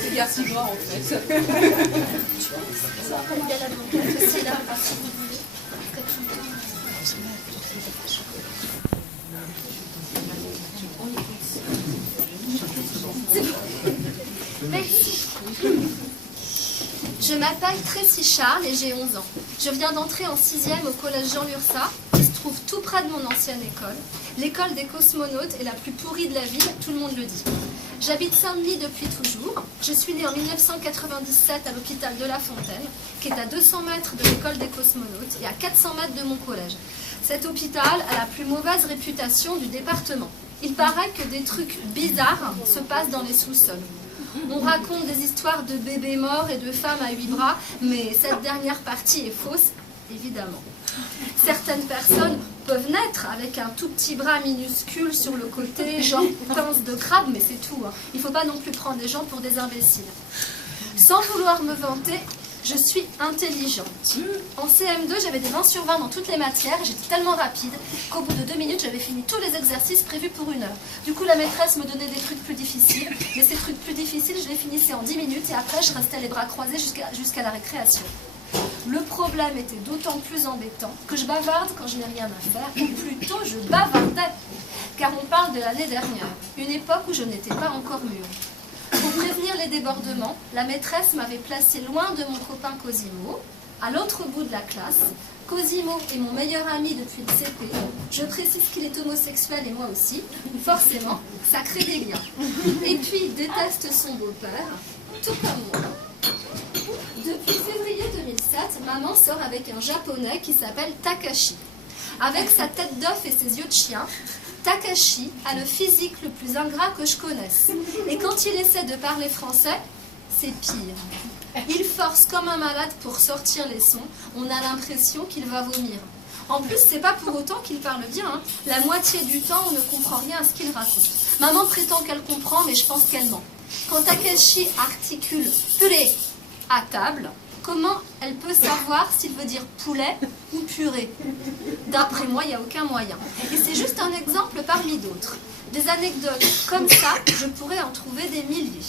C'est Garcia en fait. Il y a l'avocate aussi là, si vous voulez. Merci. Je m'appelle Tracy Charles et j'ai 11 ans. Je viens d'entrer en 6e au collège Jean Lurçat, qui se trouve tout près de mon ancienne école. L'école des cosmonautes est la plus pourrie de la ville, tout le monde le dit. J'habite Saint-Denis depuis toujours. Je suis née en 1997 à l'hôpital de La Fontaine, qui est à 200 mètres de l'école des cosmonautes et à 400 mètres de mon collège. Cet hôpital a la plus mauvaise réputation du département. Il paraît que des trucs bizarres se passent dans les sous-sols. On raconte des histoires de bébés morts et de femmes à 8 bras, mais cette dernière partie est fausse, évidemment. Certaines personnes peuvent naître avec un tout petit bras minuscule sur le côté, genre pince de crabe, mais c'est tout. Hein. Il ne faut pas non plus prendre les gens pour des imbéciles. Sans vouloir me vanter, je suis intelligente. En CM2, j'avais des 20 sur 20 dans toutes les matières et j'étais tellement rapide qu'au bout de 2 minutes, j'avais fini tous les exercices prévus pour 1 heure. Du coup, la maîtresse me donnait des trucs plus difficiles, mais ces trucs plus difficiles, je les finissais en 10 minutes et après, je restais les bras croisés jusqu'à la récréation. Le problème était d'autant plus embêtant que je bavarde quand je n'ai rien à faire, ou plutôt je bavardais, car on parle de l'année dernière, une époque où je n'étais pas encore mûre. Pour prévenir les débordements, la maîtresse m'avait placé loin de mon copain Cosimo, à l'autre bout de la classe. Cosimo est mon meilleur ami depuis le CP. Je précise qu'il est homosexuel et moi aussi. Forcément, ça crée des liens. Et puis, il déteste son beau-père, tout comme moi. Depuis février 2007, maman sort avec un japonais qui s'appelle Takashi. Avec sa tête d'œuf et ses yeux de chien, Takashi a le physique le plus ingrat que je connaisse. Et quand il essaie de parler français, c'est pire. Il force comme un malade pour sortir les sons. On a l'impression qu'il va vomir. En plus, c'est pas pour autant qu'il parle bien. Hein. La moitié du temps, on ne comprend rien à ce qu'il raconte. Maman prétend qu'elle comprend, mais je pense qu'elle ment. Quand Takashi articule « purée » à table, comment elle peut savoir s'il veut dire poulet ou purée? D'après moi, il n'y a aucun moyen. Et c'est juste un exemple parmi d'autres. Des anecdotes comme ça, je pourrais en trouver des milliers.